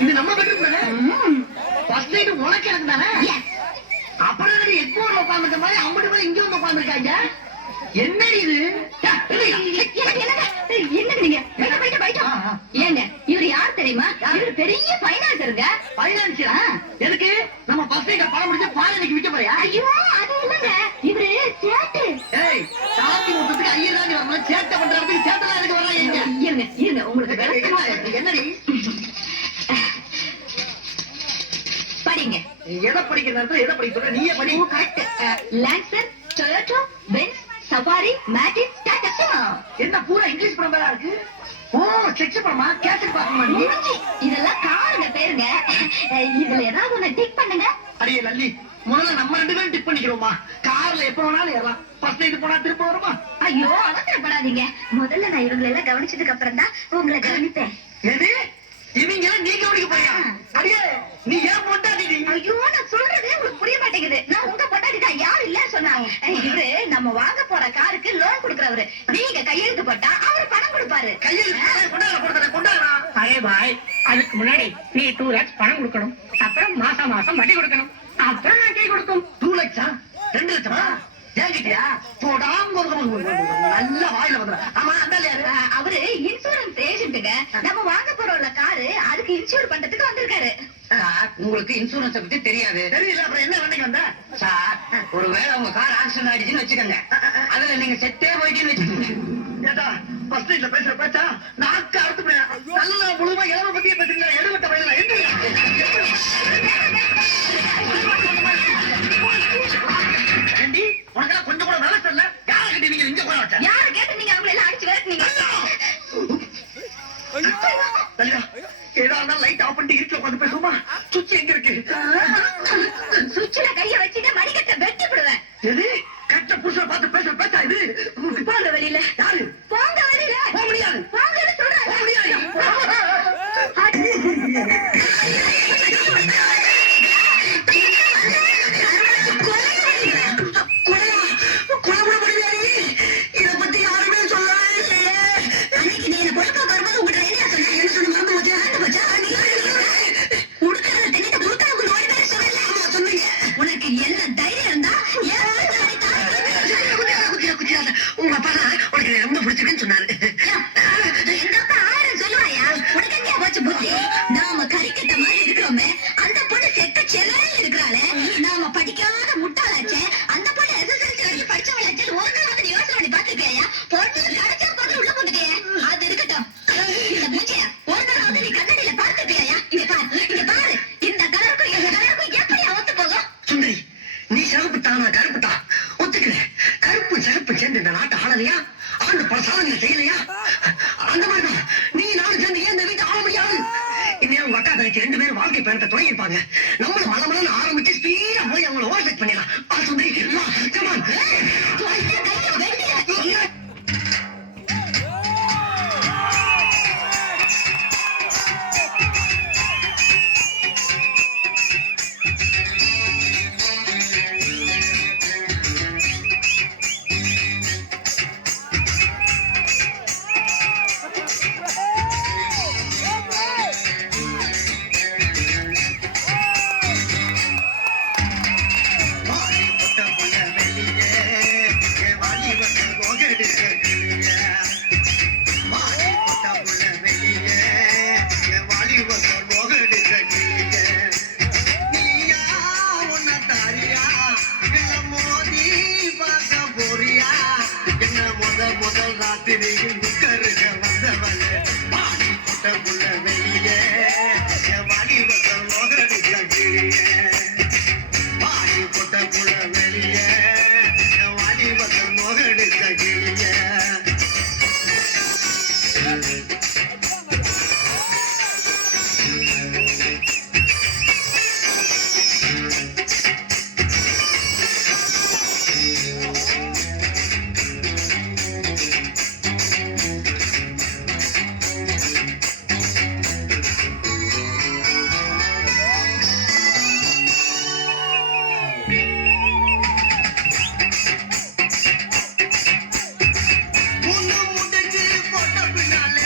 இது நம்ம பெட்ரூம் தானே? ஃபர்ஸ்ட் நைட் உனக்கு எனக்கு தானே? அப்புறம் எக்மோர்ல உட்கார்ந்துட்ட மாதிரி அம்பட்டு பேர் இங்க வந்து உட்கார்ந்துருக்காங்க. என்ன இது? என்னங்க நீங்க ஏங்க இவரு யார் தெரியுமா? இவரு பெரிய பைனான்சருங்க. பைனான்சியரா? எதுக்கு? நம்ம ஃபர்ஸ்ட் நைட் பணம் முடிச்சு பால் இன்னைக்கு விற்க போறியா? ஐயோ அது இல்லங்க, இவரு சேட்டு. ஏய், சாந்தி முத்தத்துக்கு ஐயராணி வரணும், சேட்டை பண்றதுக்கு சேட்டெல்லாம் எதுக்கு வர்றாங்க? இருங்க இருங்க, உங்களுக்கு விளக்கமா என்னடி படிங்க. எதை படிக்கிற நேரத்துல எதை படிக்க சொல்ற? நீயே படி. Correct. Lancer, Toyota, Benz, Safari, Matiz, Tata. என்ன பூரா இங்கிலீஷ் படம் பேரா இருக்கு? ஓ, செக்ஸ் படமா? கேசட் பாக்கணுமா நீ? இதெல்லாம் காருங்க பேருங்க. இதுல ஏதாவது ஒண்ணு டிக் பண்ணுங்க. அடியே லல்லி, முதல்ல நம்ம 2 பேரும் டிக் பண்ணிக்கிறோமா? கார்ல எப்ப வேணாலும் ஏறலாம். ஃபர்ஸ்ட் நைட் போனா திரும்ப வருமா? ஐயோ அவசரப்படாதீங்க. முதல்ல நான் இவங்களை எல்லாம் கவனிச்சதுக்கு அப்புறம் தான் உங்களை கவனிப்பேன். எது? இவங்க நீ கவனிக்க போறியா? அடியே, நீ ஏன் பொண்டாட்டி? ஐயோ, நான் சொல்றது உங்களுக்கு புரிய மாட்டேங்குது. நான் உங்க பொண்டாட்டி தான். யாரு இல்ல சொன்னாங்க. இவரு நம்ம வாங்க போற காருக்கு லோன் கொடுக்கறவரு. நீங்க கையெழுத்து போட்டா அவரு பணம் கொடுப்பாரு. கையெழுத்து கொண்டாடா. அரே பாய், அதுக்கு முன்னாடி நீ 2 lakhs பணம் கொடுக்கணும். அப்புறம் மாசம் மாசம் வட்டி கொடுக்கணும். அப்புறம் நான் கை கொடுக்கும். 2 லட்சா? 2 லட்சமா? ஏங்கிட்டியா? போடாம நல்ல வாயில வந்துடுற. ஆமா, அந்த யாரு? அவரு இன்சூரன்ஸ் ஏஜென்ட்டுங்க. நம்ம வாங்க போறோம்ல காரு, அதுக்கு இன்சூர் பண்றதுக்கு வந்திருக்காரு. உங்களுக்கு இன்சூரன்ஸ் பத்தி தெரியாது? தெரியல, அப்புறம் என்ன வண்டிக்கு வந்த? சார், ஒருவேளை உங்க கார் ஆக்சிடென்ட் ஆயிடுச்சுன்னு வச்சுக்கோங்க, அதுல நீங்க செத்தே போயிட்டீங்கன்னு வச்சுக்கோங்க. ஏதா ஃபர்ஸ்ட் நைட்ல பேசுற பேச்சா நாக்கு அறுத்து போயிடும். நல்லா முழுவா இளவ பத்தியே பேசுறீங்க. எடுவட்ட வயதுல என்ன உனக்கெல்லாம் கொஞ்சம் கூட வேலை தெரியல. யார கிட்ட நீங்க இங்க போய் வச்ச? யார கேட்டு நீங்க அவங்கள எல்லாம் அடிச்சு விரட்டுனீங்க? ஏதாவது லைட் ஆஃப் பண்ணிட்டு இருட்டுல உட்காந்து பேசுமா? சுவிட்ச் எங்க இருக்கு? சுவிட்ச்ல கைய வச்சுட்டு மணிக்கட்ட வெட்டி விடுவேன். எது? கட்ட புருஷனை பார்த்து பேசுற பேச்சா இது? போங்க வெளியில. யாரு? போங்க வெளியில. போக முடியாது. போங்கன்னு சொல்றேன். போக முடியாது. நாம கறிக்கட்ட மாதிரி இருக்கிறோமே, அந்த பொண்ணு செக்க செல்லையில இருக்கிறாளே, நாம படிக்காத முட்டாளாச்சே, அந்த பொண்ணு எஸ்எஸ்எல்சி வரைக்கும் படிச்சவளாச்சே, ஒரு நாள் வந்து யோசனை பண்ணி பாத்துருக்கியா? பொண்ணு கிடைச்சா பொண்ணு உள்ள போட்டுக்கே. அது இருக்கட்டும். இந்த மூஞ்சிய ஒரு நாள் வந்து நீ கண்ணாடியில பார்த்துருக்கியா? இங்க பாரு, இந்த கலருக்கும் இந்த கலருக்கும் எப்படி ஒத்து போகும்? சுந்தரி, நீ சிறப்பு தானா கருப்பு தான் ஒத்துக்கிறேன். கருப்பு சிறப்பு சேர்ந்து இந்த நாட்டை ஆளலையா? ஆண்டு பல சாதனை செய்யலையா? அந்த மாதிரிதான் நீ நானும் சேர்ந்து ஏன் இந்த வீட்டை ஆள முடியாது? இன்னும் உங்க அக்கா தங்கச்சி 2 பேரும் வாழ்க்கை பயணத்தை தொடங்கிருப்பாங்க. நம்மள மலமலன்னு ஆரம்பிச்சு ஸ்பீடா போய் அவங்கள ஓவர்டேக் பண்ணிடலாம். சுந்தரி, come on. முதல் ராத்திரியில் முக்கருக வந்தவளே, பாடி கொட்ட புள்ள வெளியே வாலிபத்தம் மோகடிக்க கிளியே, பாடி கொட்ட புள்ள வெளியே வாலிபத்தம் மோகடிக்க கிளியே. முன்னு முட்டுக்கு போட்ட பின்னாலே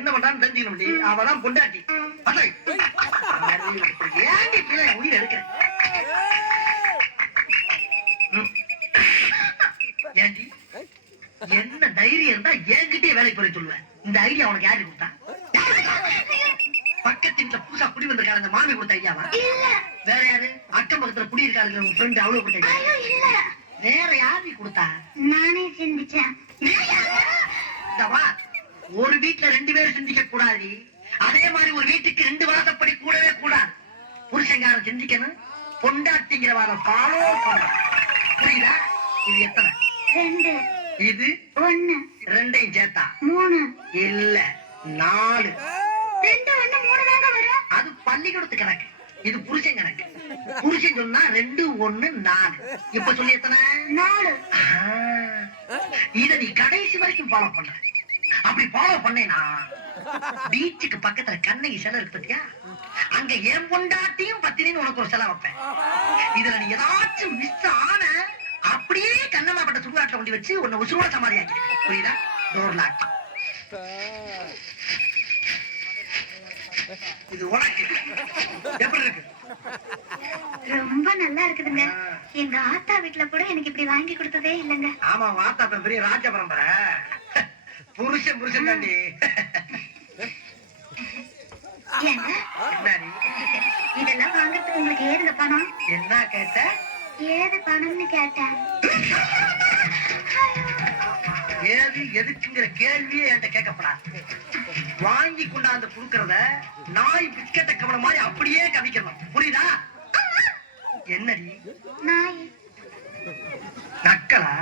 என்ன பண்றான்னு தெரிஞ்சுக்கணும். அவதான் பொண்டாட்டி. ஏன் உயிர் எடுக்கிறேன்? ஏண்டி என்ன தைரியம் இருந்தா என்கிட்டயே வேலைக்கு போய் சொல்லுவேன். இந்த ஐடியா உனக்கு யாரு கொடுத்தா? பக்கத்து வீட்டுல புதுசா குடி வந்திருக்காரு அந்த மாமி கொடுத்த ஐடியாவா? வேற யாரு? அக்கம் பக்கத்துல குடி இருக்காரு உங்க ஃப்ரெண்ட் அவ்வளவு கொடுத்த ஐடியா? வேற யாரு கொடுத்தா? நானே சிந்திச்சேன். ஒரு வீட்டுல 2 பேரும் சிந்திக்க கூடாது. அதே மாதிரி ஒரு வீட்டுக்கு 2 வாசப்படி கூடவே கூடாது. புருஷங்காரன் சிந்திக்கணும், பொண்டாட்டிங்கிற வாரம் ஃபாலோ பண்ணணும். புரியுதா? இது எத்தனை? 2. இது 1. 2ஐயும் சேர்த்தா 3. இல்ல 4. 2 1 3 தாங்க வரும். அது பள்ளிக்கூடத்து கணக்கு. இது புருஷன் கணக்கு. புருஷன் சொன்னா 2 1 4. இப்ப சொல்லி எத்தனை? 4. இத நீ கடைசி வரைக்கும் ஃபாலோ பண்ற. அப்படி ஃபாலோ பண்ணேனா பீச்சுக்கு பக்கத்துல கண்ணகி சிலை இருக்கு பத்தியா? அங்க என் பொண்டாட்டியும் பத்தினின்னு உனக்கு ஒரு சிலை வைப்பேன். இதுல நீ ஏதாச்சும் மிஸ் ஆன அப்படியே கண்ணம்மாப்பட்ட சுடுகாட்டுல கொண்டு வச்சு உன்னை உசுரோட சமாதி ஆக்கிடுவேன். புரியுதா? Door lock. இது உனக்கு எப்படி இருக்கு? ரொம்ப நல்லா இருக்குதுங்க. எங்க ஆத்தா வீட்டுல கூட எனக்கு இப்படி வாங்கி கொடுத்ததே இல்லங்க. ஆமா, ஆத்தா பெரிய ராஜ பரம்பரை. புருஷன் தாண்டி. இதெல்லாம் வாங்கறதுக்கு உங்களுக்கு ஏது பணம்? என்ன கேட்ட? ஏது பணம்னு கேட்டேன். ஏது எதுக்குங்கிற கேள்வியே என்கிட்ட கேட்கப்படாது. வாங்கி கொண்டாந்து குடுக்கறத நாய் பிஸ்கெட்ட கவன மாதிரி அப்படியே கவிக்கணும். புரியுதா? என்னடி நாய் நக்கலா?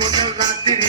முதல் ராத்திரி